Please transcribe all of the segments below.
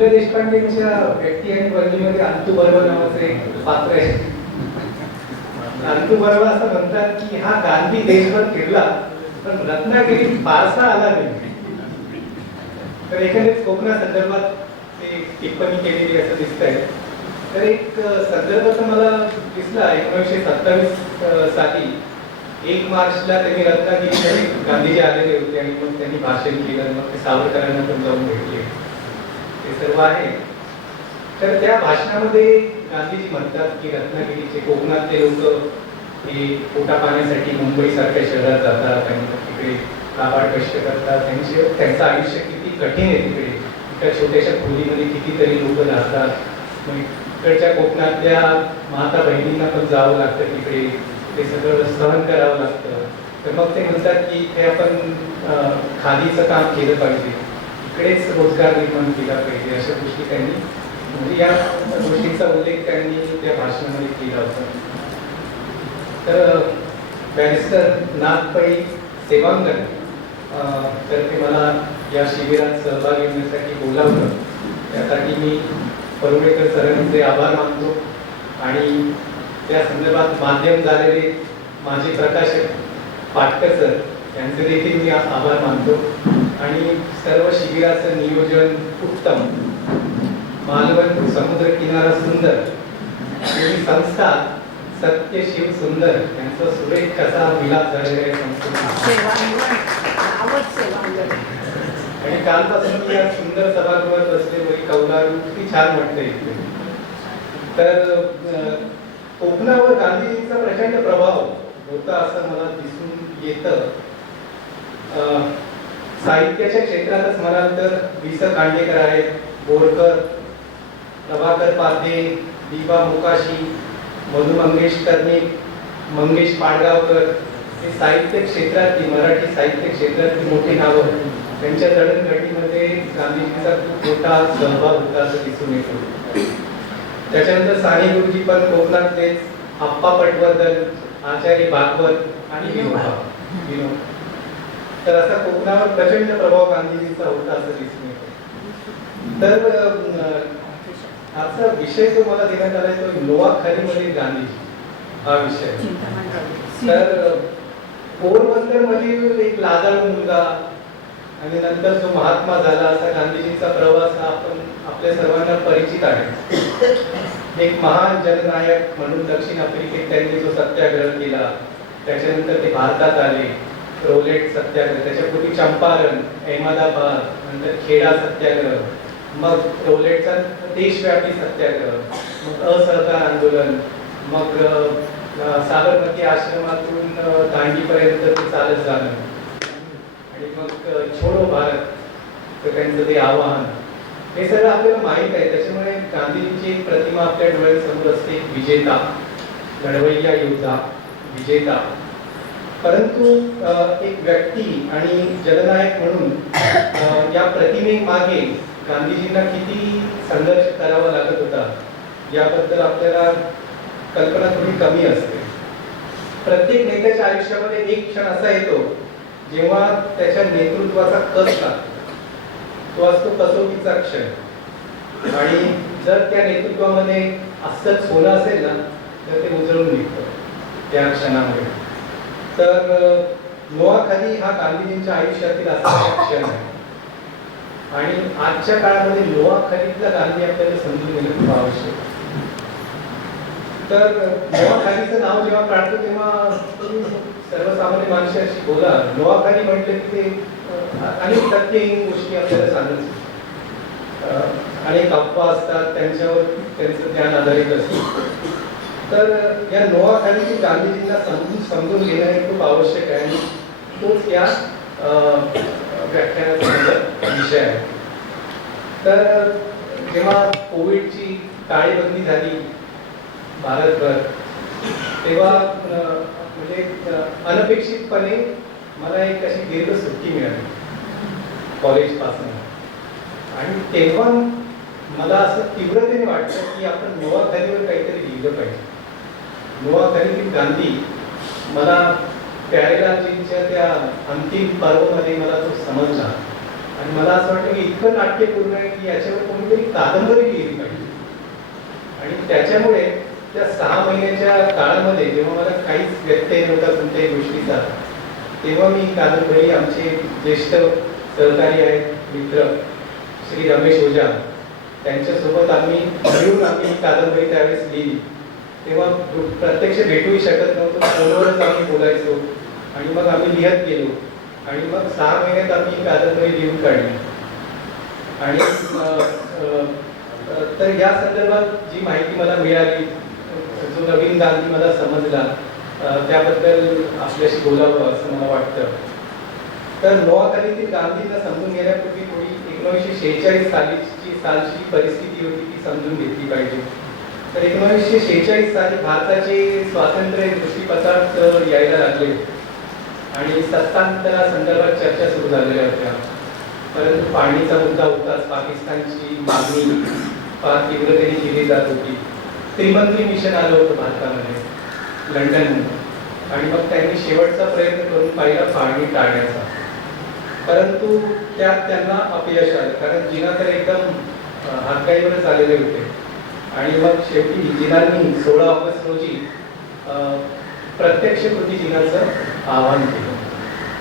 पु ल देशपांडेंच्या व्यक्ती आणि वर्गीमध्ये अंतू बर्व नावाचं एक पात्र आहे. अंतू बर्व असं म्हणतात की हा गांधी देशभर फिरला पण रत्नागिरीत फारसा आला नाही. तर एखाद्याच कोकणासंदर्भात ते टिप्पणी केलेली असं दिसतंय. तर एक संदर्भ तर मला दिसला 1927 साली 1 मार्चला त्यांनी रत्नागिरीमध्ये गांधीजी आलेले होते आणि मग त्यांनी भाषण केलं. मग ते सावरकरांना पण जाऊन भेटले. हे सर्व आहे. तर त्या भाषणामध्ये गांधीजी म्हणतात की रत्नागिरीचे कोकणातले लोक हे पोटा पाण्यासाठी मुंबई सारख्या शहरात जातात आणि तिकडे काबाड कष्ट करतात. त्यांचं आयुष्य किती कठीण आहे तिकडे. त्या छोट्याशा खोलीमध्ये कितीतरी लोक राहतात. इकडच्या कोकणातल्या माता बहिणींना पण जावं लागतं तिकडे. ते सगळं सहन करावं लागतं. तर मग ते म्हणतात की इथे आपण खादीचं काम केलं पाहिजे, इकडेच रोजगार निर्माण केला पाहिजे. अशा गोष्टी त्यांनी म्हणजे या गोष्टींचा उल्लेख त्यांनी त्या भाषणामध्ये केला होता. तर बॅरिस्टर नागपै सेवांगन तर ते मला या शिबिरात सहभागी होण्यासाठी बोलावलं. त्यासाठी मी परुळेकर सरांचे आभार मानतो आणि त्या संदर्भात माध्यम झालेले माझे प्रकाशक पाटकर सर यांचे देखील मी आभार मानतो. आणि सर्व शिबिराचं नियोजन उत्तम, मालवण समुद्र किनारा सुंदर आणि संस्था सत्य शिव सुंदर यांचा सुरेख कसा विलास झालेला आहे संस्था. आणि कालपासून मी या सुंदर सभागृहात बसले कौलारू किती छान वाटतंय. तर कोकणावर गांधीजींचा प्रचंड प्रभाव होता असं मला दिसून येतं. साहित्याच्या क्षेत्रातच म्हणाल तर वि स खांडेकर आहेत, बोरकर, प्रभाकर पाध्ये, दिबा मोकाशी, मधु मंगेश कर्णिक, मंगेश पाडगावकर हे साहित्य क्षेत्रातली मराठी साहित्य क्षेत्रातली मोठी नावं. त्यांच्या जडणघडणीमध्ये गांधीजींचा खूप मोठा सहभाग होता असं दिसून येतो. त्याच्यानंतर साने गुरुजी पण कोकणातलेच, आप्पा पटवर्धन, आचार्य भागवत आणि विनोद. तर असा कोकणावर प्रचंड प्रभाव गांधीजींचा होता असं दिसून येतो. तर आजचा विषय जो मला देण्यात आलाय तो नोआखालीमधील गांधीजी हा विषय. तर पोरबंदर मधील एक लाजाळू मुलगा आणि नंतर जो महात्मा झाला असा गांधीजींचा प्रवास हा आपण आपल्या सर्वांना परिचित आहे. एक महान जननायक म्हणून दक्षिण आफ्रिकेत त्यांनी जो सत्याग्रह केला, त्याच्यानंतर ते भारतात आले, रोलेट सत्याग्रह, त्याच्यापूर्वी चंपारण, अहमदाबाद, नंतर खेडा सत्याग्रह, मग रोलेटचा देशव्यापी सत्याग्रह, मग असहकार आंदोलन, मग साबरमती आश्रमातून दांडीपर्यंत ते चालत जाणं आणि मग छोडो भारत तर त्यांचं ते आवाहन. हे सगळं आपल्याला माहीत आहे. त्याच्यामुळे गांधीजींची एक प्रतिमा आपल्या डोळ्यांसमोर असते, विजेता, लढवय्या योद्धा, विजेता. परंतु एक व्यक्ती आणि जननायक म्हणून या प्रतिमेमागे गांधीजींना किती संघर्ष करावा लागत होता याबद्दल आपल्याला कल्पना थोडी कमी असते. प्रत्येक नेत्याच्या आयुष्यामध्ये एक क्षण असा येतो जेव्हा त्याच्या नेतृत्वाचा कस लागतो. तो असतो कसोटीचा क्षण. आणि जर त्या नेतृत्वामध्ये असंच सोनं असेल ना तर ते उजळून निघतं त्या क्षणामध्ये. तर नोआखाली हा गांधीजींच्या आयुष्यातील असा क्षण आहे. आणि आजच्या काळामध्ये नोआखालीतला गांधी आपल्याला समजून घेणं खूप आवश्यक आहे. तर नोआखालीचं नाव जेव्हा काढतो तेव्हा सर्वसामान्य माणसाशी बोला, नोआखाली म्हटलं की ते अनेक तथ्यहीन गोष्टी आपल्याला सांगत, अनेक अफवा असतात, त्यांच्यावर त्यांचं ज्ञान आधारित असतं. तर या नोआखाली गांधीजींना समजून घेणं हे खूप आवश्यक आहे आणि तोच या व्याख्यानाचा विषय आहे. तर जेव्हा कोविडची टाळेबंदी झाली भारतभर तेव्हा म्हणजे अनपेक्षितपणे मला एक अशी दीर्घ सुट्टी मिळाली कॉलेजपासून. आणि तेव्हा मला असं तीव्रतेने वाटतं की आपण नोआखालीवर काहीतरी लिहिलं पाहिजे. नोआखालीतील गांधी मला प्यारेलालजींच्या त्या अंतिम पर्वमध्ये मला तो समजला आणि मला असं वाटतं की इतकं नाट्यपूर्ण आहे की याच्यावर कोणीतरी कादंबरी लिहिली पाहिजे. आणि त्याच्यामुळे त्या 6 महिन्याच्या काळामध्ये जेव्हा मला काहीच व्यत्यय नव्हता कोणत्याही गोष्टीचा, तेव्हा मी कादंबरी आमचे ज्येष्ठ सहकारी आहेत मित्र श्री रमेश ओझा त्यांच्यासोबत आम्ही कादंबरी त्यावेळेस लिहिली. तेव्हा प्रत्यक्ष भेटूही शकत नव्हतो, फोनवरच आम्ही बोलायचो आणि मग आम्ही लिहत गेलो आणि मग 6 महिन्यात आम्ही ही कादंबरी लिहून काढली. आणि तर या संदर्भात जी माहिती मला मिळाली, जो नवीन गांधी मला समजला, त्याबद्दल आपल्याशी बोलावं असं मला वाटतं. तर नोआखालीतील गांधींना समजून घेण्यापूर्वी थोडी 1946 सालची परिस्थिती होती ती समजून घेतली पाहिजे. तर 1946 साली भारताचे स्वातंत्र्य दृष्टीपथात यायला लागले आणि सत्तांतरासंदर्भात चर्चा सुरू झालेल्या होत्या. परंतु पाणीचा मुद्दा होताच, पाकिस्तानची मागणी फार तीव्रतेने केली जात होती. त्रिमंत्री मिशन आलं होतं भारतामध्ये लंडनमध्ये आणि मग त्यांनी शेवटचा प्रयत्न करून पाहिला पाणी टाळण्याचा. परंतु त्यात त्यांना अपयश आलं, कारण जिना तर एकदम हातगाईवरच आलेले होते. आणि मग शेवटी जिनांनी 16 ऑगस्ट रोजी प्रत्यक्ष कृती दिनाचं आवाहन केलं.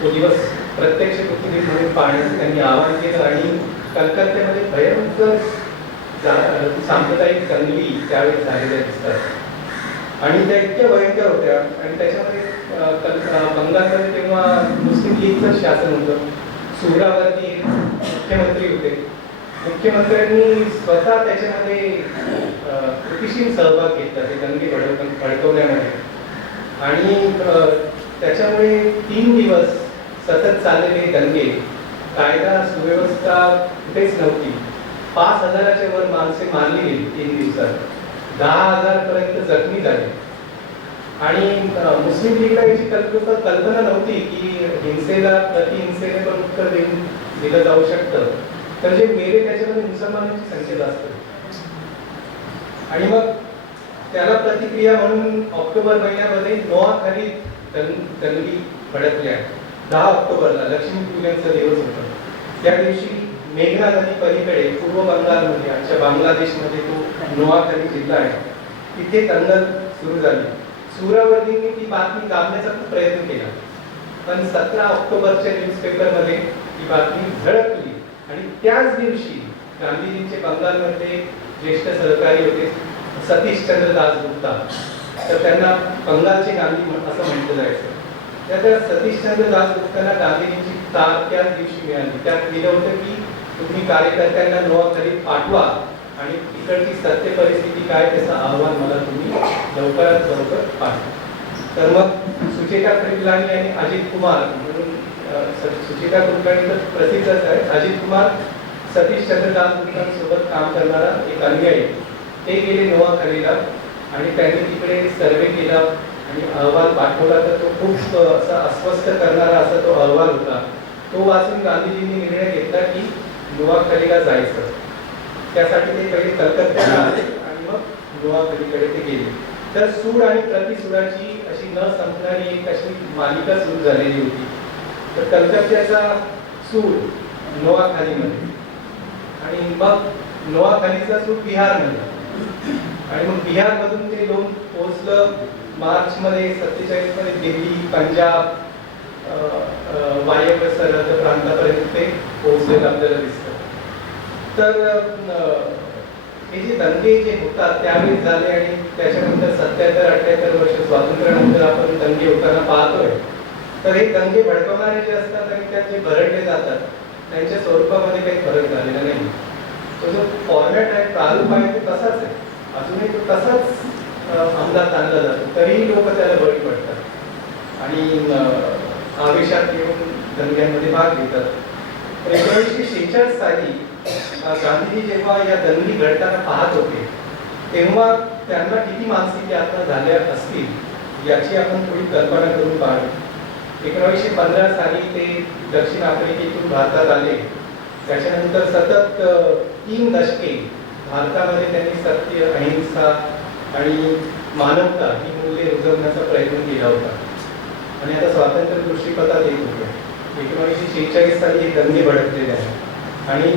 तो दिवस प्रत्यक्ष कृती दिन म्हणून पाहण्याचं त्यांनी आवाहन केलं आणि कलकत्त्यामध्ये भयंकर सांप्रदायिक दंगली त्यावेळेस झालेल्या दिसतात आणि त्या इतक्या भयंकर होत्या. आणि त्याच्यामध्ये बंगालमध्ये तेव्हा मुस्लिम लीगचं शासन होतं. सुहरावर्दी मुख्यमंत्री होते. मुख्यमंत्र्यांनी स्वतः त्याच्यामध्ये कृतीशील सहभाग घेतला ते दंगे भडकवण्यामध्ये. आणि त्याच्यामुळे 3 दिवस सतत चाललेले दंगे, कायदा सुव्यवस्था कुठेच नव्हती. 5,000च्या वर माणसे मारली गेली 3 दिवसात. 10,000 पर्यंत जखमी झाले. आणि मुस्लिम लीगला याची कल्पना नव्हती की हिंसेला प्रतिहिंसेने पण उत्तर दिलं जाऊ शकतं. तर जे मेले त्याच्यामध्ये मुसलमानांची संख्या जास्त होती. आणि मग त्याला प्रतिक्रिया म्हणून ऑक्टोबर महिन्यामध्ये नोआखाली दंगली भडकल्या. 10 ऑक्टोबरला लक्ष्मीपूजनचा दिवस होता. त्या दिवशी मेघना नदी पलीकडे पूर्व बंगालमध्ये, आजच्या बांगलादेशमध्ये तो नोआखाली जिल्हा आहे, तिथे दंगल सुरू झाली. सुहरावर्दींनी ती बातमी दाबण्याचा खूप प्रयत्न केला, पण 17 ऑक्टोबरच्या न्यूजपेपरमध्ये ती बातमी झळकली. आणि त्याच दिवशी गांधीजींचे बंगालमध्ये ज्येष्ठ सहकारी होते सतीशचंद्र दासगुप्ता, तर त्यांना बंगालचे गांधी असं म्हटलं जायचं. त्या सतीशचंद्र दासगुप्तांना गांधीजींची तार त्याच दिवशी मिळाली. त्यात लिहिलं होतं की तुम्ही कार्यकर्त्यांना नोआखालीत पाठवा आणि तिकडची सत्य परिस्थिती काय त्याचा अहवाल मला तुम्ही लवकरात लवकर पाठवा. तर मग सुचेता कृपलानी आणि अजित कुमार म्हणून, सुचेता कृपलानी तर प्रसिद्धच आहे, अजित कुमार सतीशचंद्र दासगुप्तांसोबत काम करणारा एक अनुयायी, ते गेले नोआखालीला आणि त्यांनी तिकडे सर्वे केला आणि अहवाल पाठवला. तर तो खूप असा अस्वस्थ करणारा असा तो अहवाल होता. तो वाचून गांधीजींनी निर्णय घेतला की नोआखालीला जायचं. त्यासाठी ते पहिले कलकत्त्याला आले आणि मग नोआखालीकडे ते गेले. तर सूड आणि प्रतिसूडाची अशी न संपणारी एक अशी मालिका सुरू झालेली होती. तर कलकत्त्याचा सूड नोआखालीमध्ये आणि मग नोआखालीचा सूड बिहारमध्ये आणि मग बिहारमधून ते लोक पोहोचलं मार्चमध्ये 47 मध्ये दिल्ली, पंजाब, वायव्य सरहद्द प्रांतापर्यंत ते पोहोचलेलं आपल्याला दिसतं. तर हे जे दंगे जे होतात त्यावेळेस झाले आणि त्याच्यानंतर 77-78 वर्ष स्वातंत्र्यानंतर आपण दंगे होताना पाहतोय. तर हे दंगे भडकवणारे जे असतात आणि त्यात जे भरडले जातात त्यांच्या स्वरूपामध्ये काही फरक झालेला नाही. तो जो फॉर्मॅट आहे, प्रारूप आहे, तो तसाच आहे. अजूनही तो तसाच अंमलात आणला जातो. तरीही लोक त्याला बळी पडतात आणि आवेशात येऊन दंग्यांमध्ये भाग घेतात. 1946 साली गांधीजी जेव्हा या दंगली घडताना पाहत होते तेव्हा त्यांना किती मानसिक यातना झाल्या असतील याची आपण थोडी कल्पना करून पाहावी. 1915 साली ते दक्षिण आफ्रिकेतून भारतात आले. त्याच्यानंतर सतत 3 दशके भारतामध्ये त्यांनी सत्य, अहिंसा आणि मानवता ही मूल्ये रुजवण्याचा प्रयत्न केला होता आणि आता स्वातंत्र्य दृष्टीपथात येत होते. 1946 साली हे दंगे भडकलेले आहेत. आणि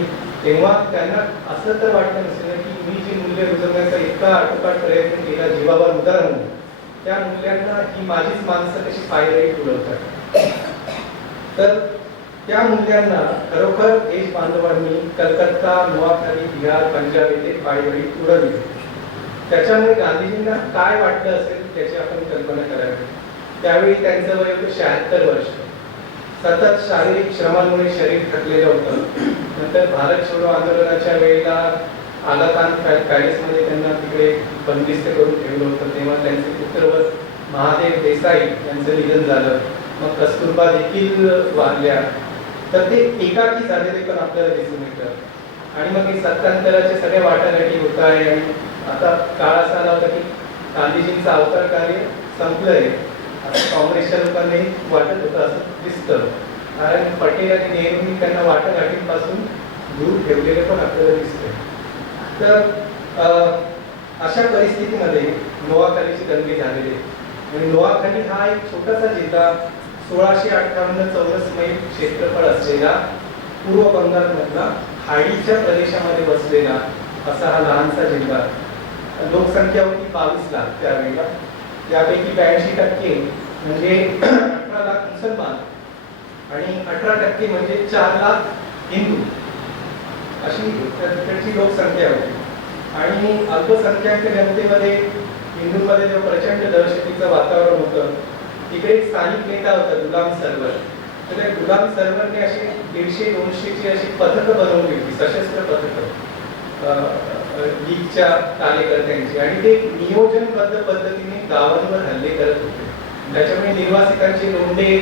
तेव्हा त्यांना असं तर वाटलं नसेल की मी जी मूल्य रुजवण्याचा इतका आटोकाट प्रयत्न केला जीवावर उदाहरण, त्या मूल्यांना ही माझीच माणसं कशी पायदळी तुडवतात. तर त्या मूल्यांना खरोखर देश बांधवांनी कलकत्ता, नोआखाली, बिहार, पंजाब येथे पायदळी तुडवली. त्याच्यामुळे गांधीजींना काय वाटलं असेल त्याची आपण कल्पना करावी. त्यावेळी त्यांचं वय होतं 76 वर्ष. सतत शारीरिक श्रमांमुळे शरीर थकलेलं होतं. नंतर भारत छोडो आंदोलनाच्या वेळेला आगाखान पॅलेसमध्ये त्यांना तिकडे बंदिस्त करून ठेवलं होतं. तेव्हा त्यांचे पुत्रवत महादेव देसाई यांचं निधन झालं. मग कस्तुरबा देखील वारल्या. तर ते एकाकी झालेले पण आपल्याला दिसून येतं. आणि मग हे सत्तांतराच्या सगळ्या वाटाघाटी होत आहे. आणि आता काळ असा आला होता की गांधीजींचं अवतार कार्य संपलंय असं काँग्रेसच्या लोकांनी वाटत होतं असं दिसतं. कारण पटेल आणि नेहरूंनी त्यांना वाटाघाटींपासून दूर ठेवलेले पण आपल्याला दिसतंय. तर अशा परिस्थितीमध्ये नोआखालीची दंगली झालेली. आणि नोआखाली हा एक छोटासा जिल्हा 1658 चौरस मैल क्षेत्रफळ असलेला पूर्व बंगालमधला खाडीच्या प्रदेशामध्ये बसलेला असा हा लहानसा जिल्हा. लोकसंख्या होती 22 लाख त्यावेळेला. त्यापैकी 82% म्हणजे 18 लाख मुसलमान आणि 18% म्हणजे 4 लाख हिंदू अशी त्याची लोकसंख्या होती. आणि अल्पसंख्याक जनतेमध्ये हिंदूंमध्ये जेव्हा प्रचंड दहशतीचं वातावरण होतं, तिकडे एक स्थानिक नेता होता गुलाम सरवर. तर त्या गुलाम सरवरने अशी 150-200ची अशी पथकं बनवली होती, सशस्त्र पथकं लीगच्या कार्यकर्त्यांची. आणि ते नियोजनबद्ध पद्धतीने गावांवर हल्ले करत होते. त्याच्यामुळे निर्वासितांचे लोंढे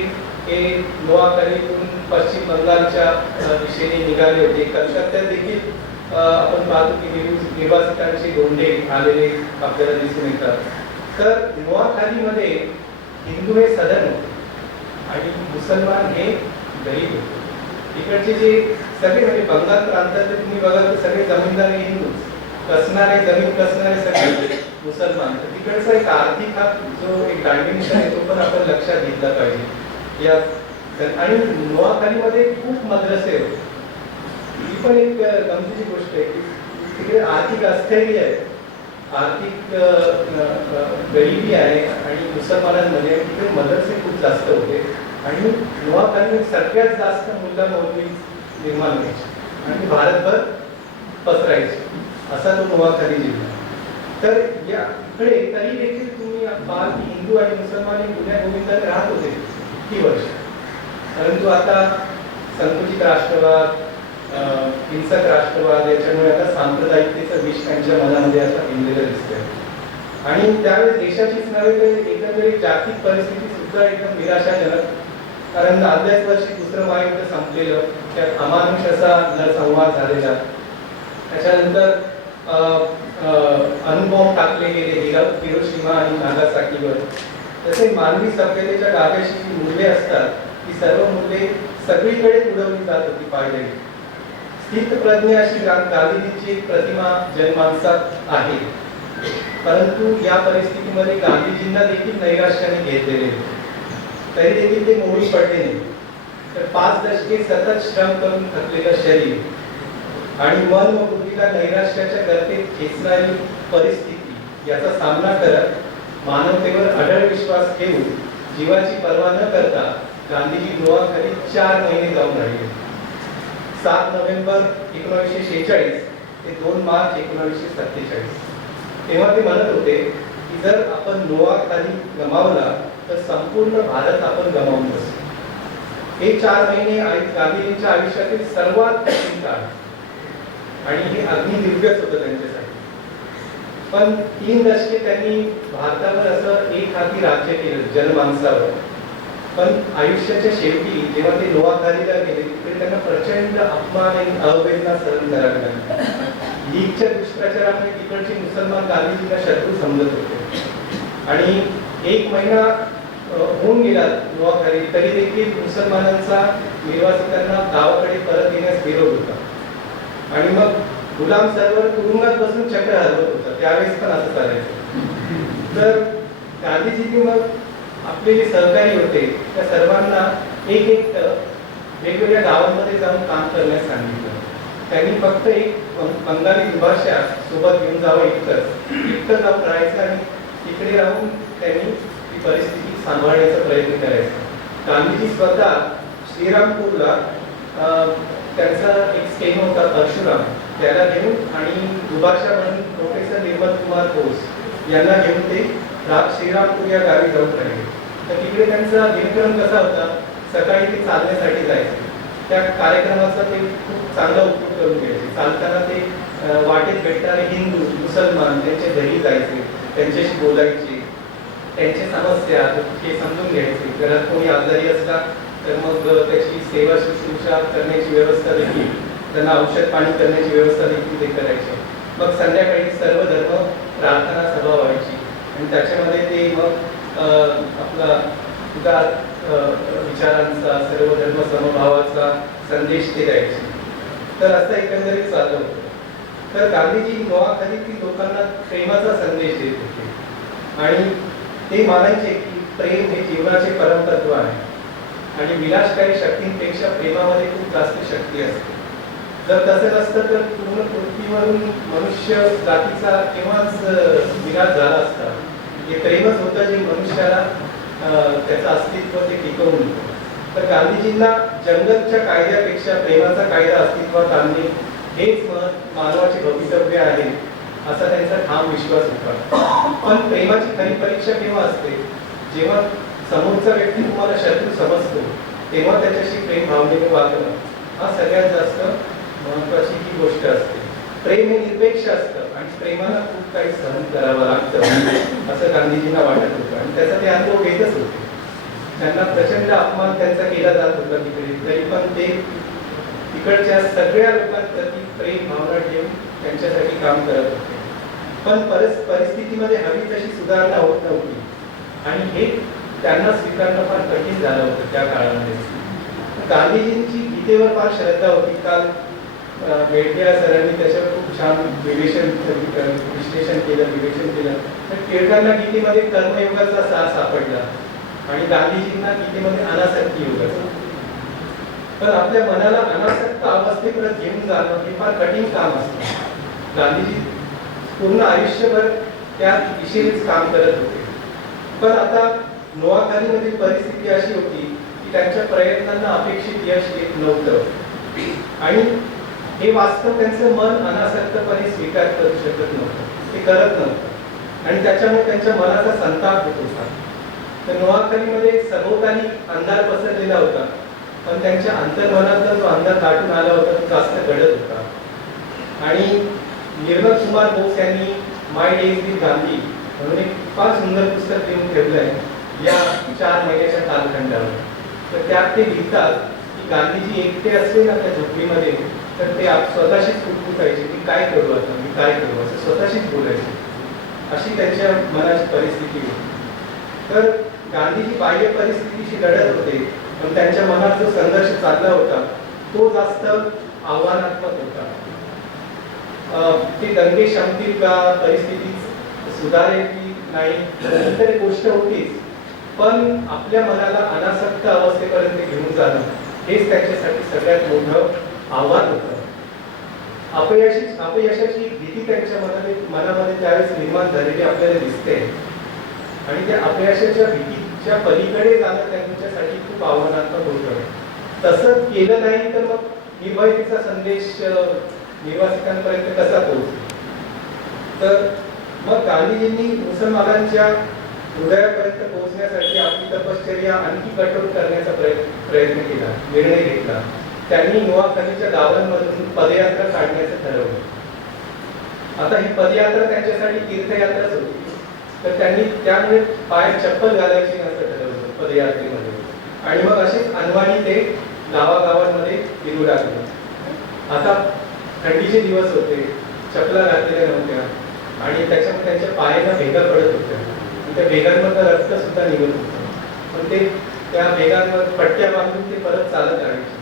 हे नोआखालीतून पश्चिम बंगालच्या दिशेने निघाले होते. कलकत्त्यात देखील आपण पाहतो की निर्वासितांचे लोंढे आलेले आपल्याला दिसून येतात. तर नोआखालीमध्ये हिंदू हे सदन होते आणि मुसलमान हे गरीब होते. इकडचे जे सगळे म्हणजे बंगाल प्रांतात तुम्ही बघा तर सगळे जमीनदार हे हिंदूच, कसणारे जमीन कसणारे सगळे मुसलमान. तर तिकडचा एक आर्थिक हा जो एक डायमेन्शन आहे तो पण आपण लक्षात घेतला पाहिजे या. आणि नोआखालीमध्ये खूप मद्रसे होते. ही पण एक गमतीची गोष्ट आहे की तिकडे आर्थिक अस्थैर्य आहे, आर्थिक गरिबी आहे आणि मुसलमानांमध्ये तिकडे मदरसे खूप जास्त होते. आणि नोआखालीमध्ये सगळ्यात जास्त मुलगा मौलवी निर्माण व्हायचे आणि भारतभर पसरायचे असा तो नोआखाली जिल्हा. तर या इकडे तरी देखील तुम्ही पाहाल की हिंदू आणि मुसलमान हे गुन्ह्या गोविंदाने राहत होते किती वर्ष. परंतु आता संकुचित राष्ट्रवाद, हिंसक राष्ट्रवाद याच्यामुळे आता सांप्रदायिकतेचं विष त्यांच्या मनामध्ये आता भिनलेलं दिसतंय. आणि त्यावेळेस देशाचीच नव्हे तर एकंदरीत जागतिक परिस्थिती सुद्धा एकदम निराशाजनक. कारण अर्ध्याच वर्षी दुसरं महायुद्ध संपलेलं, त्यात अमानुष असा नरसंहार झालेला. त्याच्यानंतर अणुबॉम्ब टाकले गेले हिरोशिमा आणि नागासाकीवर. तसे मानवी सभ्यतेच्या गाभ्याशी जी मूल्ये असतात ती सर्व मूल्ये सगळीकडे उडवली जात होती पायदळी. स्थितप्रज्ञ अशी गांधीजींची एक प्रतिमा जनमानसात आहे. परंतु या परिस्थितीमध्ये गांधीजींना देखील नैराश्याने घेतलेले, तरी देखील ते मोडी पडले नाही. तर 5 दशके सतत श्रम करून थकलेलं शरीर आणि मन व बुद्धीला नैराश्याच्या गर्तेत खेचणारी परिस्थिती याचा सामना करत मानवतेवर अढळ विश्वास ठेवून जीवाची पर्वा न करता गांधीजी नोआखाली 4 महिने जाऊन राहिले. 7 नोव्हेंबर 1946 ते 2 मार्च 1947. तेव्हा ते म्हणत होते की जर आपण नोआखाली गमावला तर संपूर्ण भारत आपण गमावून बसू. हे 4 महिने गांधीजींच्या आयुष्यातील सर्वात कठीण काळ आणि हे अगदी दिव्यच होतं त्यांच्यासाठी. पण 3 दशके त्यांनी भारतावर असं एक हाती राज्य केलं जनमानसावर. पण आयुष्याच्या शेवटी जेव्हा ते नोआखालीला गेले तिथे त्यांना प्रचंड अपमान आणि अववेदना सहन करावी लागली. लीगच्या दुष्प्रचारामुळे तिकडचे मुसलमान गांधीजींना शत्रू समजत होते. आणि 1 महिना होऊन गेला नोआखाली तरी देखील मुसलमानांचा निर्वासितांना गावाकडे परत येण्यास विरोध होता. आणि मग गुलाम सरवर तुरुंगात बसून चक्र हलवत होता. त्यावेळेस पण असं चालायचं. तर गांधीजींनी मग आपले जे सहकारी होते त्या सर्वांना एक वेगवेगळ्या गावांमध्ये जाऊन काम करण्यास सांगितलं. त्यांनी फक्त एक बंगाली दुभाषा सोबत घेऊन जावं एकटं जाऊन राहायचं आणि तिकडे राहून त्यांनी ती परिस्थिती सांभाळण्याचा प्रयत्न करायचा. गांधीजी स्वतः श्रीरामपूरला त्यांचा एक स्टेन होता परशुराम, त्याला घेऊन आणि दुभाषा म्हणून प्रोफेसर निर्मल कुमार बोस यांना घेऊन ते श्रीरामपूर या गावी जाऊन राहिले. तर तिकडे त्यांचा दिनक्रम कसा होता, सकाळी ते चालण्यासाठी जायचे. त्या कार्यक्रमाचा ते खूप चांगला उपयोग करून घ्यायचे. चालताना ते वाटेत भेटणारे हिंदू मुसलमान त्यांच्या घरी जायचे, त्यांच्याशी बोलायचे, त्यांच्या समस्या हे समजून घ्यायचे. घरात कोणी आजारी असला तर मग त्याची सेवा शुश्रूषा करण्याची व्यवस्था देखील, त्यांना औषध पाणी करण्याची व्यवस्था देखील ते करायचे. मग संध्याकाळी सर्व धर्म प्रार्थना सभा व्हायची आणि त्याच्यामध्ये ते मग आपला उदार विचारांचा, सर्व धर्म समभावाचा संदेश ते द्यायचे. तर असं एकंदरीत चाललं होतं. तर गांधीजी नोआखालीतील लोकांना प्रेमाचा संदेश देत होते आणि ते मानायचे की प्रेम हे जीवनाचे परमतत्व आहे आणि विनाशकारी शक्तींपेक्षा प्रेमामध्ये खूप जास्त शक्ती असते. जर तसं नसतं तर पूर्ण पृथ्वीवरून मनुष्य जातीचा केव्हाच विनाश झाला असता. हे प्रेमच होतं जे मनुष्याला त्याचं अस्तित्व ते टिकवून होतं. तर गांधीजींना जंगलच्या कायद्यापेक्षा प्रेमाचा कायदा अस्तित्वात आणणे हेच मानवाचे भवितव्य आहे असा त्यांचा ठाम विश्वास होता. पण प्रेमाची खरी परीक्षा केव्हा असते, जेव्हा समोरचा व्यक्ती तुम्हाला शत्रू समजतो तेव्हा त्याच्याशी प्रेम भावनेने वागणं हा सगळ्यात जास्त महत्वाची ही गोष्ट असते. प्रेम हे निरपेक्ष असतं आणि प्रेमाला खूप काही सहन करावं लागतं असं गांधीजींना वाटत होतं आणि त्याचा ते अनुभव घेतच होते. त्यांना प्रचंड अपमान त्यांचा केला जात होता तिकडे, तरी पण ते तिकडच्या सगळ्या लोकांप्रती प्रेम भावना ठेवून त्यांच्यासाठी काम करत होते. पण परिस्थितीमध्ये हवी तशी सुधारणा होत नव्हती आणि हे त्यांना स्वीकारणं फार कठीण झालं होतं त्या काळामध्ये. गांधीजींची गीतेवर फार श्रद्धा होती. काल मेडकिया सरांनी त्याच्यावर खूप छान विश्लेषण केलं, विवेचन केलं. तर टिळकांना गीतेमध्ये कर्मयोगाचा सार सापडला आणि गांधीजींना गीतेमध्ये अनासक्ती योगाचा. पण आपल्या मनाला अनासक्त अवस्थेपर्यंत घेऊन जाणं हे फार कठीण काम असतं. गांधीजी पूर्ण आयुष्यभर त्या दिशेनेच काम करत होते. पण आता नोआखालीमधील परिस्थिती अशी होती की त्यांच्या प्रयत्नांना अपेक्षित यश येत नव्हतं आणि हे वास्तव त्यांचं मन अनासक्तपणे स्वीकार करू शकत नव्हतं, ते करत नव्हतं आणि त्याच्यामुळे त्यांच्या मनाचा संताप होत होता. तर नोआखालीमध्ये सभोवताली अंधार पसरलेला होता, पण त्यांच्या अंतर्मनातला जो अंधार दाटून आला होता तो जास्त गडद होता. आणि निर्मल कुमार बोस यांनी माय डेज विथ गांधी म्हणून एक फार सुंदर पुस्तक लिहून ठेवलं आहे या 4 महिन्याच्या कालखंडावर. तर त्यात ते लिहितात की गांधीजी एकटे असले ना त्या झोपडीमध्ये तर ते स्वतःशीच कुटकुटायचे की काय करू आता, मी काय करू, असं स्वतःशीच बोलायचे. अशी त्यांच्या मनाची परिस्थिती होती. तर गांधीजी बाह्य परिस्थितीशी लढत होते, पण त्यांच्या मनात जो संघर्ष चालला होता तो जास्त आव्हानात्मक होता. ते दंगे शमतील का, परिस्थिती सुधारेल की नाही तर गोष्ट होतीच, पण आपल्या मनाला अनासक्त अवस्थेपर्यंत घेऊन जाणं हेच त्यांच्यासाठी सगळ्यात मोठं आव्हान होतं. अपयशाची भीती त्यांच्या मनामध्ये त्यावेळेस निर्माण झालेली आपल्याला दिसते आणि त्या अपयशाच्या भीतीच्या पलीकडे जाणं त्यांच्यासाठी खूप आव्हानात्मक होतं. तसं केलं नाही तर मग निर्भयतेचा संदेश निर्वासितांपर्यंत कसा पोहोचतो. तर मग गांधीजींनी मुसलमानांच्या हृदयापर्यंत पोहोचण्यासाठी आपली तपश्चर्या आणखी कठोर करण्याचा प्रयत्न केला, निर्णय घेतला. त्यांनी नोआखालीच्या गावांमधून पदयात्रा काढण्याचं ठरवलं. आता ही पदयात्रा त्यांच्यासाठी तीर्थयात्राच होती, तर त्यांनी त्यामुळे पायात चप्पल घालायची असं ठरवलं पदयात्रेमध्ये आणि मग असेच अनवाणी ते गावागावांमध्ये फिरू लागले. आता थंडीचे दिवस होते, चपला घातलेल्या नव्हत्या आणि त्याच्यामुळे त्यांच्या पायांना भेगा पडत होत्या. त्या भेगांमधलं रक्त सुद्धा निघत होतं, पण ते त्या भेगांवर पट्ट्या बांधून ते परत चालत राहायचे.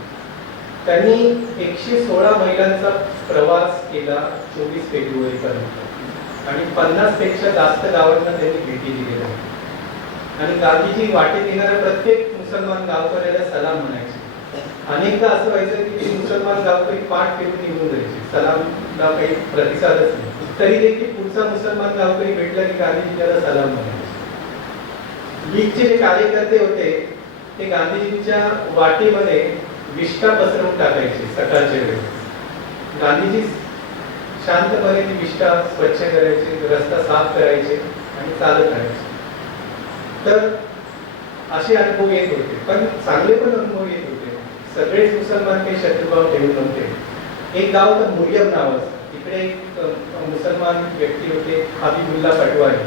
त्यांनी 116 मैलांचा प्रवास केला 24 फेब्रुवारीपर्यंत आणि 50 पेक्षा जास्त गावांना त्यांनी भेटी दिलेल्या. आणि गांधीजी वाटेत येणाऱ्या प्रत्येक मुसलमान गावकऱ्याला सलाम म्हणायचे. अनेकदा असं व्हायचं की ते मुसलमान गावकरी पाठ फिरून निघून जायचे, सलामला काही प्रतिसादच नाही, तरी देखील पुढचा मुसलमान गावकरी भेटला की गांधीजी त्याला सलाम म्हणायचे. लीगचे जे कार्यकर्ते होते ते गांधीजींच्या वाटेमध्ये विष्ठा पसरवून टाकायचे सकाळच्या वेळेस. गांधीजी शांतपणे ती विष्ठा स्वच्छ करायचे, रस्ता साफ करायचे आणि चालत राहायचे. तर असे अनुभव येत होते, पण चांगले पण अनुभव येत होते. सगळेच मुसलमान काही शत्रुभाव ठेवून नव्हते. एक गाव होतं मुर्यम नावाचं, तिकडे एक मुसलमान व्यक्ती होते हबीबुल्ला पटवारी.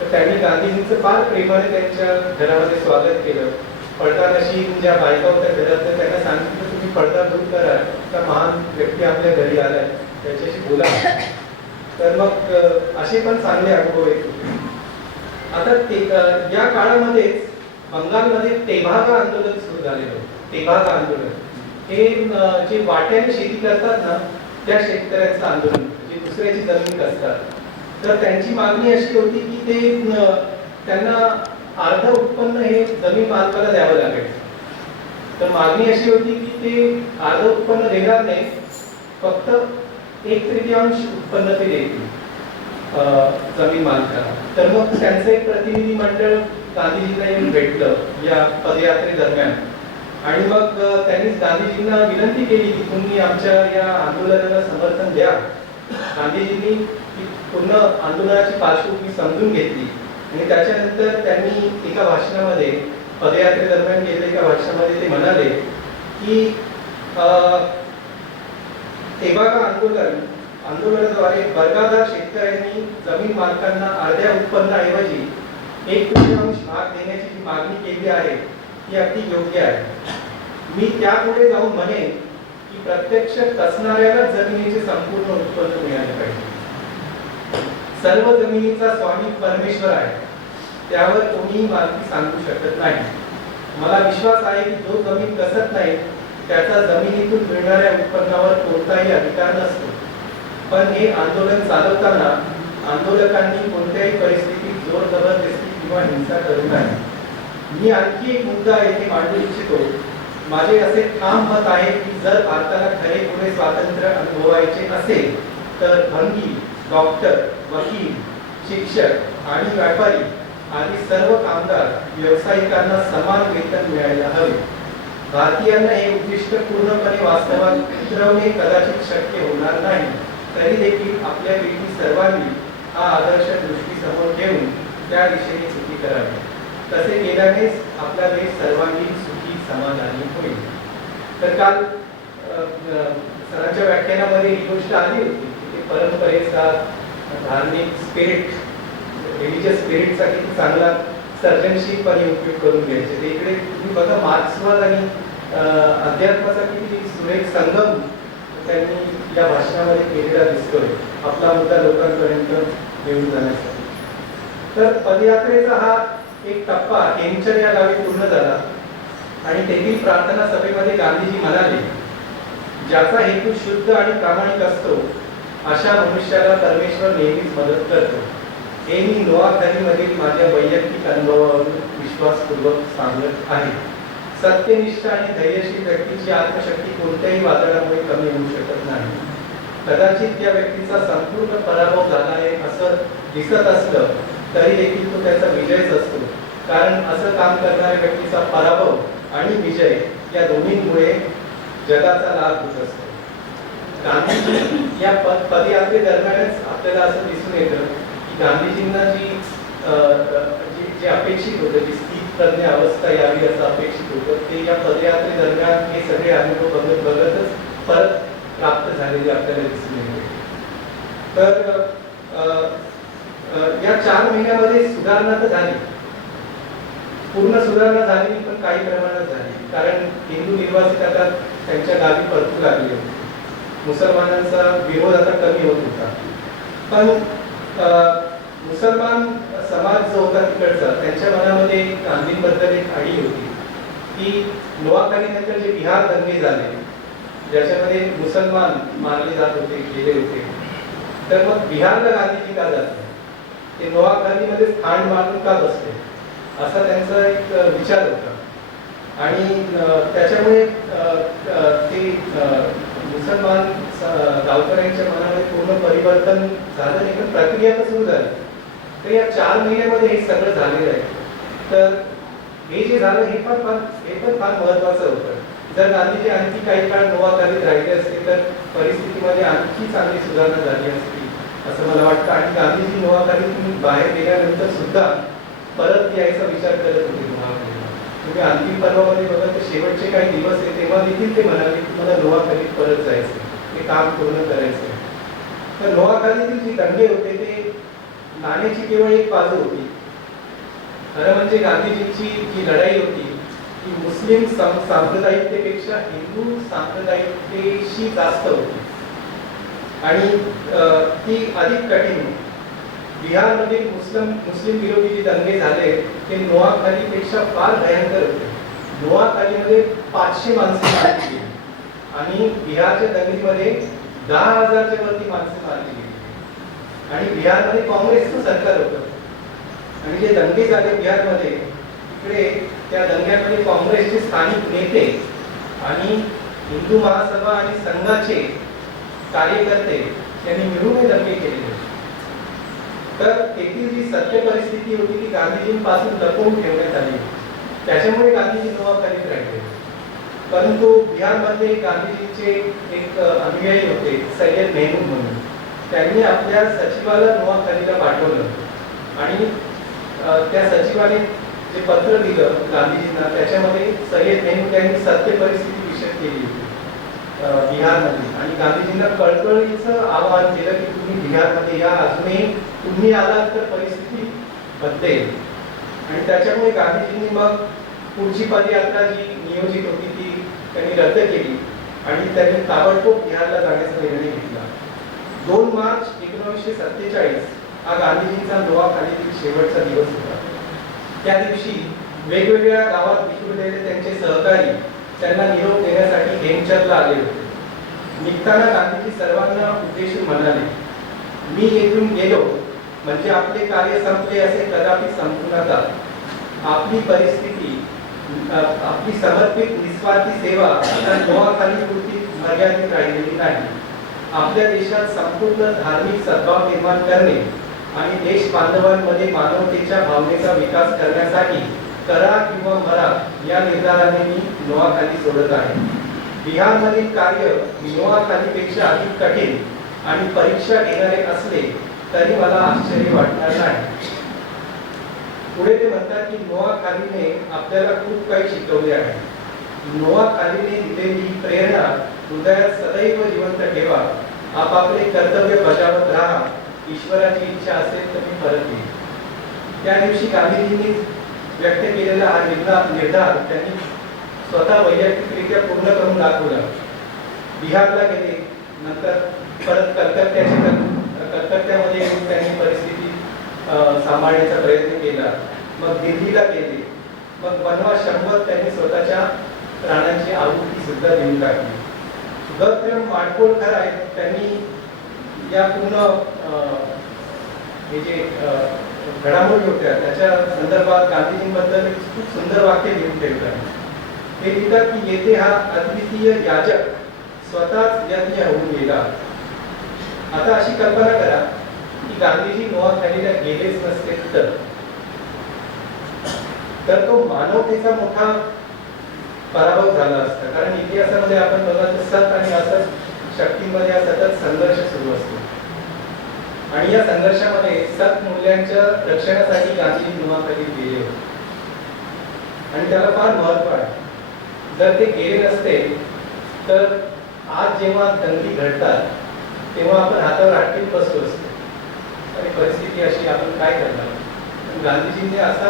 तर त्यांनी गांधीजींचं फार प्रेमाने त्यांच्या घरामध्ये स्वागत केलं. पडदानशी ज्या बायका होत्या घरात तर त्यांना सांगितलं तुम्ही पडदा दूर करा, का महान व्यक्ती आपल्या घरी आलाय त्याच्याशी बोला. तर मग असे पण चांगले अनुभव येत होते. आता ते या काळामध्येच बंगालमध्ये तेभागा आंदोलन सुरू झालेलं होतं. तेभागा आंदोलन हे जे वाट्याने शेती करतात ना त्या शेतकऱ्यांचं आंदोलन, जे दुसऱ्याची जमीन असतात. तर त्यांची मागणी अशी होती की ते त्यांना अर्ध उत्पन्न हे जमीन मालकाला द्यावं लागायचं. तर मागणी अशी होती की ते अर्ध उत्पन्न देणार नाही, फक्त 1/3 उत्पन्न ते देतील जमीन मालकाला. तर मग त्यांचं एक प्रतिनिधी मंडळ गांधीजींना येऊन भेटलं या पदयात्रेदरम्यान आणि मग त्यांनी गांधीजींना विनंती केली की तुम्ही आमच्या या आंदोलनाला समर्थन द्या. गांधीजींनी पूर्ण आंदोलनाची पार्श्वभूमी समजून घेतली आणि त्याच्यानंतर त्यांनी एका भाषणामध्ये, पदयात्रेदरम्यान केलेल्या एका भाषणामध्ये ते म्हणाले की तेभागा आंदोलनाद्वारे वर्गादार शेतकऱ्यांनी जमीन मालकांना अर्ध्या उत्पन्नाऐवजी 1/3 भाग देण्याची जी मागणी केली आहे ती अगदी योग्य आहे. मी त्यापुढे जाऊन म्हणेन की प्रत्यक्ष कसणाऱ्याला जमिनीचे संपूर्ण उत्पन्न मिळाले पाहिजे. सर्व जमिनीचा स्वामी परमेश्वर आहे, त्यावर कोणीही मालकी सांगू शकत नाही. मला विश्वास आहे की जो जमीन कसत नाही त्याचा जमिनीतून मिळणाऱ्या उत्पन्नावर कोणताही अधिकार नसतो. पण हे आंदोलन चालवताना आंदोलकांनी कोणत्याही परिस्थितीत जोर जबरदस्ती किंवा हिंसा करू नये. मी आणखी एक मुद्दा येथे मांडू इच्छितो. माझे असे ठाम मत आहे की जर भारताला खरे पुणे स्वातंत्र्य अनुभवायचे असेल तर भंगी, डॉक्टर, वकील, शिक्षक आणि व्यापारी आदी सर्व कामगार व्यावसायिकांना समान वेतन मिळायला हवे. भारतीयांना हे उद्दिष्ट पूर्णपणे वास्तवात उतरवणे कदाचित शक्य होणार नाही, तरी देखील आपल्यापैकी सर्वांनी हा आदर्श दृष्टीसमोर ठेवून त्या दिशेने कृती करावी. तसे केल्यानेच आपला देश सर्वांगीण सुखी समाधानी होईल. तर काल सरांच्या व्याख्यानामध्ये ही गोष्ट आली होती की ते परंपरेचा, धार्मिक स्पिरिट, रिलिजियस स्पिरिटचा किती चांगला सर्जनशीलपणे उपयोग करून घ्यायचे. ते इकडे तुम्ही बघा मार्क्सवाद आणि अध्यात्माचा किती सुरेख संगम त्यांनी या भाषणामध्ये केलेला दिसतोय आपला मुद्दा लोकांपर्यंत घेऊन जाण्यासाठी. तर पदयात्रेचा हा एक टप्पा केमचर या गावी पूर्ण झाला आणि तेथील प्रार्थना सभेमध्ये गांधीजी म्हणाले, ज्याचा हेतू शुद्ध आणि प्रामाणिक असतो अशा मनुष्याला परमेश्वर नेहमीच मदत करतो. हे मी नोआखालीमधील माझ्या वैयक्तिक अनुभवावरून विश्वासपूर्वक सांगत आहे. सत्यनिष्ठ आणि धैर्यशील व्यक्तीची आत्मशक्ती कोणत्याही वादळामुळे कमी होऊ शकत नाही. कदाचित त्या व्यक्तीचा संपूर्ण पराभव झाला आहे असं दिसत असलं तरी देखील तो त्याचा विजयच असतो, कारण असं काम करणाऱ्या व्यक्तीचा पराभव आणि विजय या दोन्हींमुळे जगाचा लाभ होत असतो. गांधीजी या पदयात्रेदरम्यानच आपल्याला असं दिसून येतं की गांधीजींना जे अपेक्षित होतं, जी स्थितप्रज्ञ अवस्था यावी असं अपेक्षित होतं, ते या पदयात्रेदरम्यान हे सगळे अनुभव बघतच परत प्राप्त झालेले आपल्याला दिसून येते. तर या 4 महिन्यामध्ये सुधारणा तर झाली, पूर्ण सुधारणा झाली पण काही प्रमाणात झाली, कारण हिंदू निर्वासित आता त्यांच्या गावी परतू लागले होते. मुसलमानांचा विरोध आता कमी होत होता. पण मुसलमान समाज जो होता तिकडचा, त्यांच्या मनामध्ये गांधींबद्दल एक आढी होती की नोआखालीनंतर जे बिहार दंगे झाले ज्याच्यामध्ये मुसलमान मारले जात होते, गेले होते, तर मग बिहारला गांधीजी का जात नाही, ते नोआखालीमध्ये स्थान मारून का बसले, असा त्यांचा एक विचार होता. आणि त्याच्यामुळे महिन्यामध्ये हे सगळं झालेलं आहे. तर हे जे झालं हे पण फार महत्वाचं होतं. जर गांधीजी आणखी काही काळ नोआखालीत राहिले असते तर परिस्थितीमध्ये आणखी चांगली सुधारणा झाली असती असं मला वाटतं. आणि गांधीजी नोआखालीतून बाहेर गेल्यानंतर सुद्धा परत यायचा विचार करत होते नोआखालीला. तुम्ही अंतिम पर्वामध्ये बघा तर शेवटचे काही दिवस आहे तेव्हा देखील ते म्हणाले की मला नोआखालीत परत जायचं, ते काम पूर्ण करायचं. तर नोआखालीतील जे दंगे होते ते नाण्याची केवळ एक बाजू होती. खरं म्हणजे गांधीजींची जी लढाई होती ती मुस्लिम सांप्रदायिकतेपेक्षा हिंदू सांप्रदायिकतेशी जास्त होती आणि ती अधिक कठीण होती. बिहारमधील मुस्लिम विरोधी जे दंगे झाले ते नोआखालीपेक्षा फार भयंकर होते. नोआखालीमध्ये 500 माणसे मारली गेली आणि बिहारच्या दंगलीमध्ये 10,000च्या वरती माणसे मारली गेली. आणि बिहारमध्ये काँग्रेसचं सरकार होतं आणि जे दंगे झाले बिहारमध्ये तिकडे त्या दंग्यामध्ये काँग्रेसचे स्थानिक नेते आणि हिंदू महासभा आणि संघाचे कार्यकर्ते यांनी मिळून हे दंगे केले. तर तेथील जी सत्य परिस्थिती होती ती गांधीजींपासून लपवून ठेवण्यात आली. त्याच्यामुळे गांधीजी नोआखालीत राहिले. परंतु बिहारमध्ये गांधीजींचे एक अनुयायी होते सय्यद मेहमूद म्हणून. त्यांनी आपल्या सचिवाला नोआखालीला पाठवलं आणि त्या सचिवाने जे पत्र दिलं गांधीजींना त्याच्यामध्ये सय्यद मेहमूद यांनी सत्य परिस्थिती विषद केली होती बिहारमध्ये. आणि गांधीजींना कळकळीचं आवाहन केलं की तुम्ही बिहारमध्ये या, अजूनही तुम्ही आलात तर परिस्थिती बदलेल. आणि त्याच्यामुळे गांधीजींनी मग पुढची पदयात्रा जी नियोजित होती ती त्यांनी रद्द केली आणि त्यांनी ताबडतोब बिहारला जाण्याचा निर्णय घेतला. 2 मार्च 1947 हा गांधीजींचा नोआखालीतील शेवटचा दिवस होता. त्या दिवशी वेगवेगळ्या गावात विखुरलेले त्यांचे सहकारी त्यांना निरोप देण्यासाठी हेमचंदला आले होते. निघताना गांधीजी सर्वांना उद्देशून म्हणाले, मी येथून गेलो म्हणजे आपले कार्य संपले असे कदापि संपू नका. आपली परिस्थिती, आपली समर्पित निस्वार्थी सेवा आता नोआखालीपुरती मर्यादित राहिलेली नाही. आपल्या देशात संपूर्ण धार्मिक सद्भाव निर्माण करणे आणि देश बांधवांमध्ये मानवतेच्या भावनेचा विकास करण्यासाठी करा किंवा मरा या निर्धाराने मी नोआखाली सोडत आहे. बिहारमधील कार्य नोआखालीपेक्षा अधिक कठीण आणि परीक्षा घेणारे असले तरी मला आश्चर्य वाटणार नाही. पुढे ते म्हणतात की नोआखालीने आपल्याला खूप काही शिकवले आहे. नोआखालीने दिलेली प्रेरणा हृदयात सदैव जिवंत ठेवा. आपापले कर्तव्य बजावत राहा. ईश्वराची इच्छा असेल तर मी परत येईल. त्या दिवशी गांधीजींनी व्यक्त केलेला हा निर्धार त्यांनी स्वतः वैयक्तिकरित्या पूर्ण करून दाखवला. बिहारला गेले, नंतर परत कलकत्त्यामध्ये येऊन त्यांनी परिस्थिती सांभाळण्याचा प्रयत्न केला. मग दिल्लीला गेले, मग बनवा 100 त्यांनी स्वतःच्या प्राणांची आहुती सुद्धा देऊन टाकली. दत्त माडगूळकर आहेत, त्यांनी या पूर्ण हे जे घडामोडी होत्या त्याच्या संदर्भात गांधीजींबद्दल खूप सुंदर वाक्य लिहून ठेवलं. ते लिहितात की येथे हा अद्वितीय याजक स्वतःच यज्ञ होऊन गेला. आता अशी कल्पना करा की गांधीजी नोआखालीला गेलेच नसते तर तो मानवतेचा मोठा पराभव झाला असता. कारण इतिहासामध्ये आपण बघा तर सत आणि असत शक्तीमध्ये हा सतत संघर्ष सुरू असतो आणि या संघर्षामध्ये सत मूल्यांच्या रक्षणासाठी गांधीजी नोआखालीत गेले होते आणि त्याला फार महत्व आहे. जर ते गेले नसते तर आज जेव्हा दंगली घडतात तेव्हा आपण हातावर हात बसलो असतो आणि परिस्थिती अशी आपण काय करणार. गांधीजींनी असा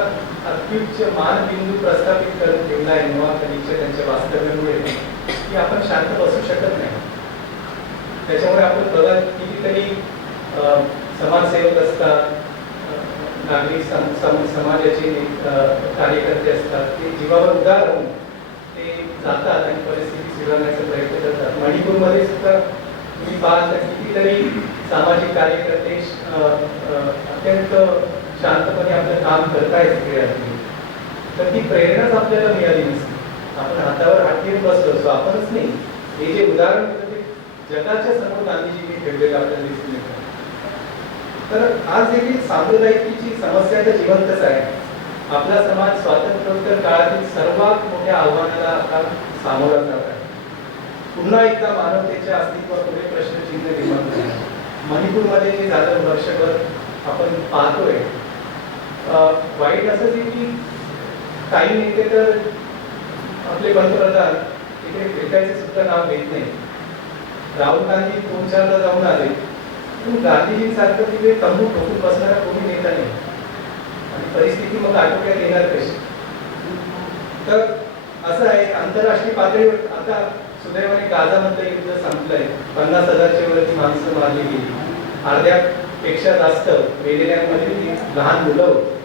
अत्युच्च मानबिंदू प्रस्थापित करून ठेवला आहे नोआखालीच्या त्यांच्या वास्तव्यामुळे की आपण शांत बसू शकत नाही. त्याच्यामुळे आपण बघा कितीतरी समाजसेवक असतात, नागरिक समाजाचे कार्यकर्ते असतात, ते जीवावर उदार होऊन ते जातात आणि परिस्थिती सुधारण्याचा प्रयत्न करतात. मणिपूरमध्ये सुद्धा तुम्ही पाहता कितीतरी सामाजिक कार्यकर्ते अत्यंत शांतपणे आपलं काम करतायत तिकडे. तर ती प्रेरणाच आपल्याला मिळाली नसते. आपण हातावर हात घेऊन बसलो असतो. आपणच नाही, हे जे उदाहरण जगाच्या समोर गांधीजींनी ठेवलेलं आपल्याला दिसून येतं. तर आज देखील सांप्रदायिकीची समस्या तर जिवंतच आहे. आपला समाज स्वातंत्र्योत्तर काळातील सर्वात मोठ्या आव्हानाला आता सामोरा जात आहे. पुन्हा एकदा मानवतेच्या अस्तित्वापुढे प्रश्नचिन्ह निर्माण झाले. मणिपूरमध्ये जे झालं वर्षभर आपण पाहतोय, वाईट असं की काही नेते तर आपले पंतप्रधान तिथे भेटायचे सुद्धा नाव घेत नाही. राहुल गांधी 2-4दा जाऊन आले, पण गांधीजींसारखं तिथे तंबू ठोकून बसणारा कोणी नेता नाही. आणि परिस्थिती मग आटोक्यात येणार कशी? तर असं आहे, आंतरराष्ट्रीय पातळीवर आता सुदैवाने गाझामधलं युद्ध संपलंय. 50,000च्या वरती माणसं मारली गेली. अर्ध्यापेक्षा जास्त मेलेल्यांमध्ये लहान मुलं होती.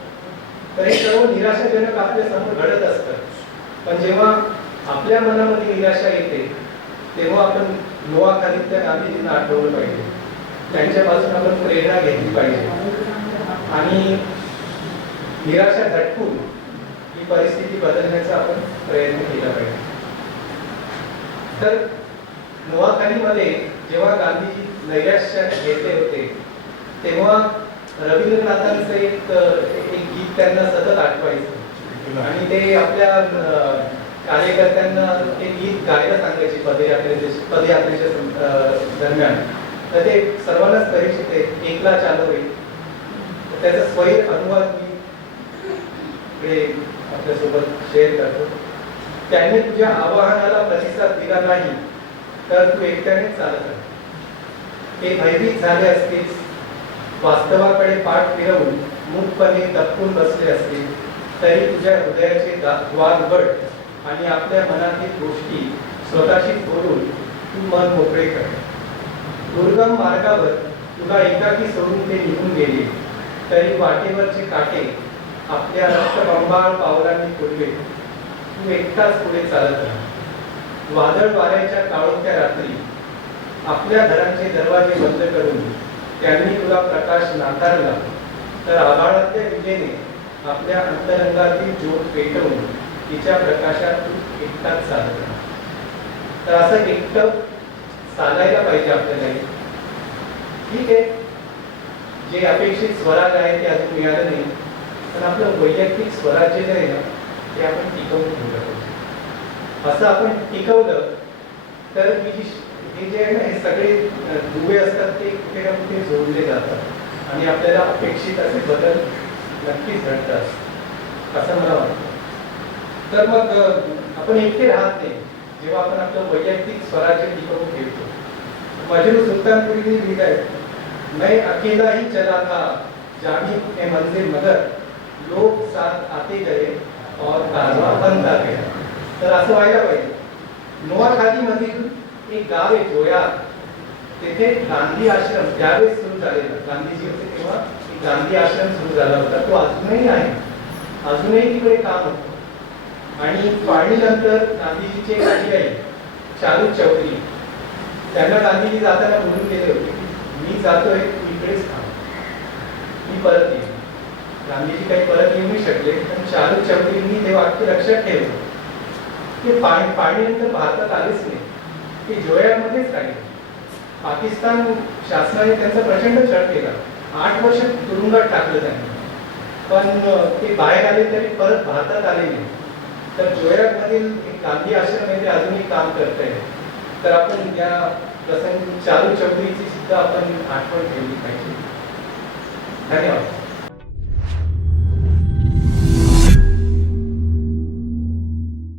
तर हे सर्व निराशाजनक आपल्या समोर घडत असतं. पण जेव्हा आपल्या मनामध्ये निराशा येते तेव्हा आपण नोआखालीतल्या गांधीजींना आठवलं पाहिजे. त्यांच्यापासून आपण प्रेरणा घेतली पाहिजे आणि निराशा झटकून ही परिस्थिती बदलण्याचा आपण प्रयत्न केला पाहिजे. तर नोआखालीमध्ये जेव्हा गांधीजी नैराश्य घेतले होते तेव्हा रवींद्रनाथांचं एक गीत त्यांना सतत आठवायचं आणि ते आपल्या कार्यकर्त्यांना ते गीत गायला सांगायचे पदयात्रेच्या दरम्यान. तर ते सर्वांनाच परिचित आहे, एकला चालो रे. त्याचा स्वैर अनुवाद मी इकडे आपल्यासोबत शेअर करतो. त्यांनी तुझ्या आवाहनाला प्रतिसाद दिला नाही तर तू एकट्यानेच चालत आहे. ते भयभीत झाले असतील, वास्तवाकडे पाठ फिरवून मूकपणे दबकून बसले असतील, तरी तुझ्या हृदयाचे द्वार उघड आणि आपल्या मनातील गोष्टी स्वतःशी बोलून तू मन मोकळे कर. दुर्गम मार्गावर तुला एकाकी सोडून ते निघून गेले, तरी वाटेवरचे काटे आपल्या रक्तबंबाळ पावलांनी फुटले. तू एकटाच पुढे चालत राहा. वादळ वाऱ्याच्या काळोख्या रात्री आपल्या घरांचे दरवाजे बंद करून त्यांनी तुला प्रकाश नाकारला, तर आभाळातल्या विजेने आपल्या अंतरंगातील ज्योत पेटवून तिच्या प्रकाशात तू एकटाच चालत राहा. तर असं एकटं चालायला पाहिजे आपल्याला. ठीक आहे, जे अपेक्षित स्वराज आहे ते अजून मिळालं नाही, पण आपलं वैयक्तिक स्वराज्य जे आहे ना ते आपण टिकवून ठेवलं पाहिजे. असं आपण टिकवलं तर हे जे आहे ना हे सगळे दुवे असतात ते कुठे ना कुठे जोडले जातात आणि आपल्याला अपेक्षित असे बदल नक्कीच घडतात असं मला वाटतं. तर मग आपण एकटे राहत नाही जेव्हा आपण आपलं वैयक्तिक स्वराज्य टिकवून ठेवतो. मजनू सुलतानपुरीने लिहिलं आहे, मैं अकेला ही चला था जानी के मंजिल मगर लोग साथ आते गए और कारवा बंद आ गया. तर असं व्हायला पाहिजे. नोआखालीमधील एक गाव आहे जोया, तिथे गांधी आश्रम त्यावेळेस सुरू झालेला. गांधीजी होते तेव्हा एक गांधी आश्रम सुरू झाला होता. तो अजूनही आहे, अजूनही तिकडे काम होतं. आणि फाळणीनंतर गांधीजीचे काही आई चालू चौधरी, त्यांना गांधीजी जाताना बोलून गेले होते की मी जातोय, तू इकडेच थांब, मी परत येईन. गांधीजी काही परत येऊ नाही शकले, पण चालू चौधरींनी ते वाक्य लक्षात ठेवलं. ते फाळणीनंतर भारतात आलेच नाही, ते जोयामध्येच राहिले. पाकिस्तान शासनाने त्यांचा प्रचंड छळ केला, 8 वर्ष तुरुंगात टाकलं त्यांनी, पण ते बाहेर आले तरी परत भारतात आले नाही. तर जोयामधील एक गांधी आश्रम आहे ते अजूनही काम करत आहे. तर आपण या प्रसंगी चालू चौधरीची सुद्धा आपण आठवण ठेवली पाहिजे. धन्यवाद.